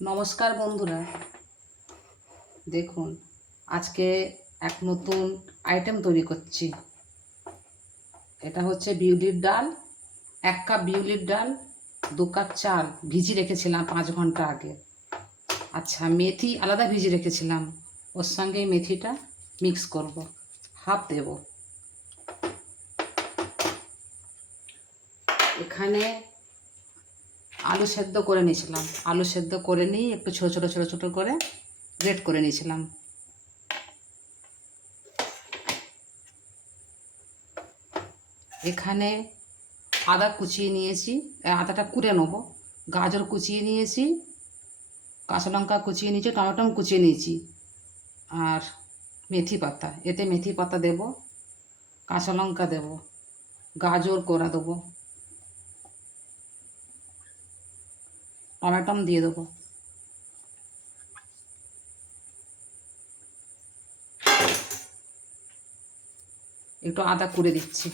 নমস্কার বন্ধুরা, দেখুন আজকে এক নতুন আইটেম তৈরি করছি। এটা হচ্ছে বিউলির ডাল। 1 কাপ বিউলির ডাল, 2 কাপ চাল ভিজিয়ে রেখেছিলাম 5 ঘন্টা আগে। আচ্ছা, মেথি আলাদা ভিজিয়ে রেখেছিলাম, ওর সঙ্গে মেথিটা মিক্স করব, হাফ দেব। এখানে আলু সেদ্ধ করে নিয়েছিলাম, আলু সেদ্ধ করে নিয়ে একটু ছোটো ছোটো ছোটো ছোটো করে গ্রেট করে নিয়েছিলাম। এখানে আদা কুচিয়ে নিয়েছি, আদাটা কুড়ে নেব। গাজর কুচিয়ে নিয়েছি, কাঁচা লঙ্কা কুচিয়ে নিয়েছি, টমেটো কুচিয়ে নিয়েছি, আর মেথি পাতা, এতে মেথি পাতা দেব, কাঁচা লঙ্কা দেব, গাজর কোড়া দেবো, টমেটো দিয়ে দেবো। একটু আদা কুড়ে দিচ্ছি।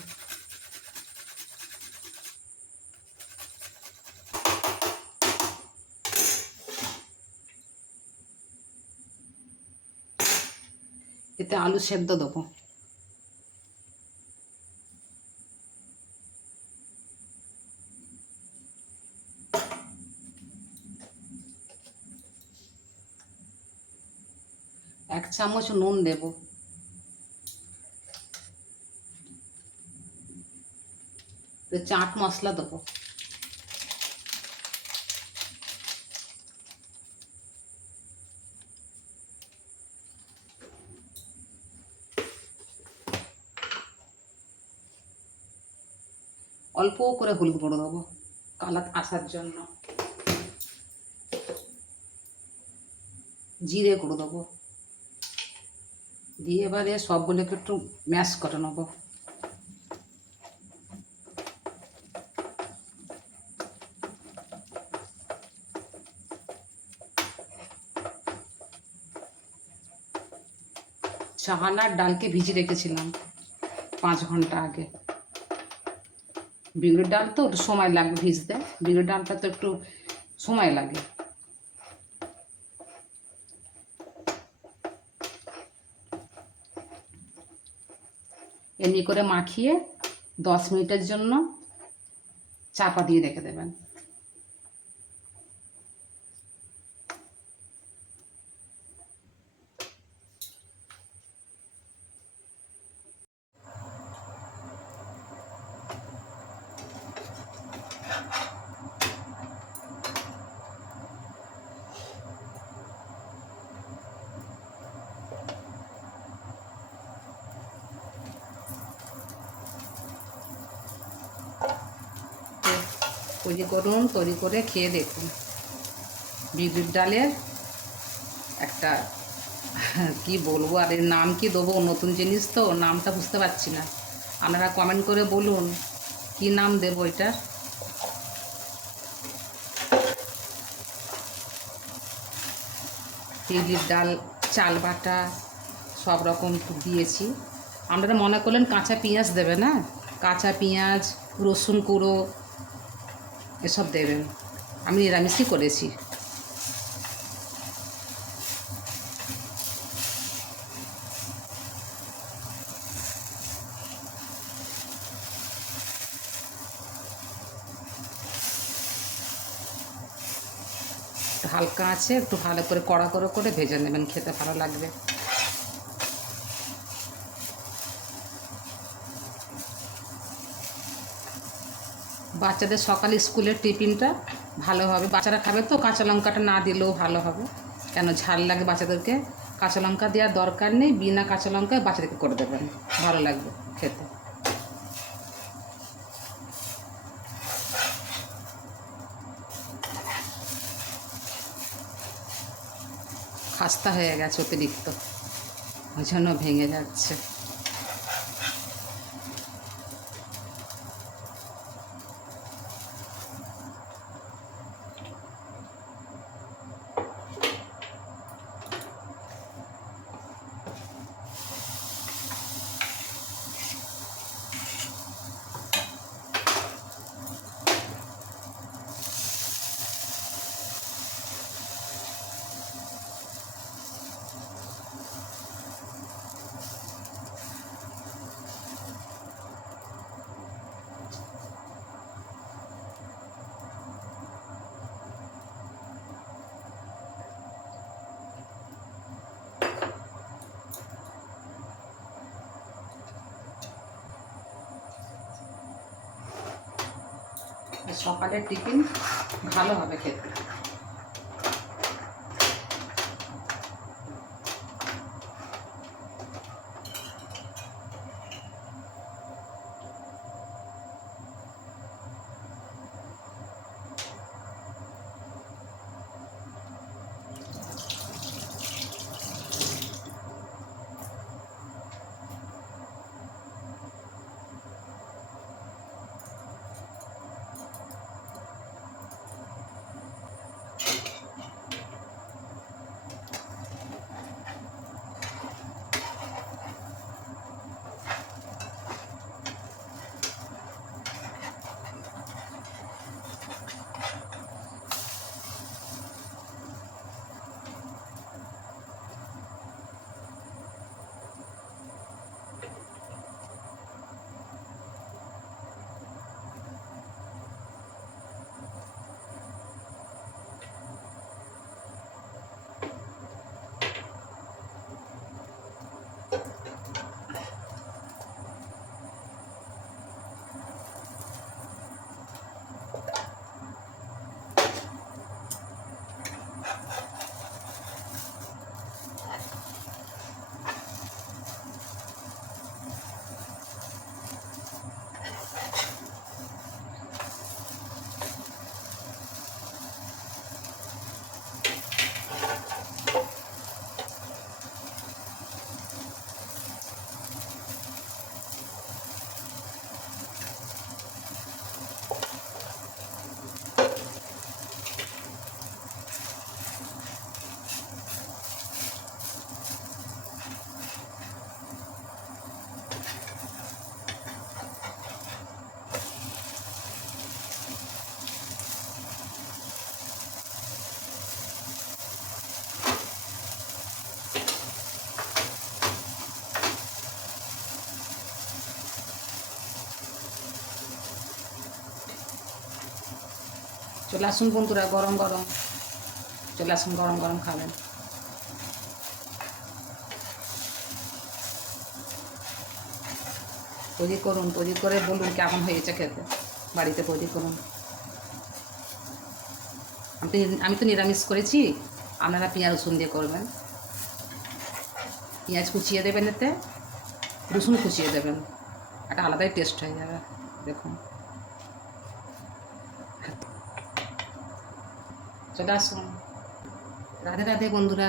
এতে আলু সেদ্ধ দেবো। এক চামচ নুন দেব। চাট মশলা দেবো। অল্প করে হলুদ গুঁড়ো দেবো কালার আসার জন্য। জিরে গুঁড়ো দেবো দিয়ে এবারে সবগুলোকে একটু ম্যাশ করে নেবো। চাল আর ডালকে ভিজিয়ে রেখেছিলাম 5 ঘন্টা আগে। বিউলির ডাল তো একটু সময় লাগবে ভিজতে, বিউলির ডালটা তো একটু সময় লাগে। এমনি করে মাখিয়ে 10 মিনিটের জন্য চাপা দিয়ে রেখে দেবেন। তৈরি করুন, তৈরি করে খেয়ে দেখুন। বিউলির ডালের একটা কি বলবো, আর এর নাম কি দেবো, নতুন জিনিস তো নামটা বুঝতে পারছি না। আপনারা কমেন্ট করে বলুন কি নাম দেবো এটার। বিউলির ডাল, চাল বাটা সব রকম দিয়েছি। আপনারা মনে করলেন কাঁচা পেঁয়াজ দেবেন, না কাঁচা পেঁয়াজ, রসুন কুঁড়ো এসব দেবেন। আমি নিরামিষই করেছি। হালকা আছে, একটু ভালো করে কড়া করে করে ভেজে নেবেন, খেতে ভালো লাগবে। বাচ্চাদের সকালে স্কুলের টিফিনটা ভালো হবে, বাচ্চারা খাবে তো। কাঁচা লঙ্কাটা না দিলেও ভালো হবে, কেন ঝাল লাগে বাচ্চাদেরকে। কাঁচা লঙ্কা দেওয়ার দরকার নেই, বিনা কাঁচা লঙ্কায় বাচ্চাদেরকে করে দেবেন, ভালো লাগবে খেতে। খাস্তা হয়ে গেছে অতিরিক্ত, ওই জন্য ভেঙে যাচ্ছে। সকালের টিফিন ভালো হবে খেতে। চলে আসুন বন্ধুরা, গরম গরম চলে আসুন, গরম গরম খাবেন। তৈরি করুন, তৈরি করে বলুন কেমন হয়েছে খেতে। বাড়িতে তৈরি করুন। আমি তো নিরামিষ করেছি, আপনারা পেঁয়াজ রসুন দিয়ে করবেন। পেঁয়াজ কুচিয়ে দেবেন, এতে রসুন কুচিয়ে দেবেন, একটা আলাদাই টেস্ট হয়ে যাবে। দেখুন, চলে আসুন। রাধে রাধে বন্ধুরা।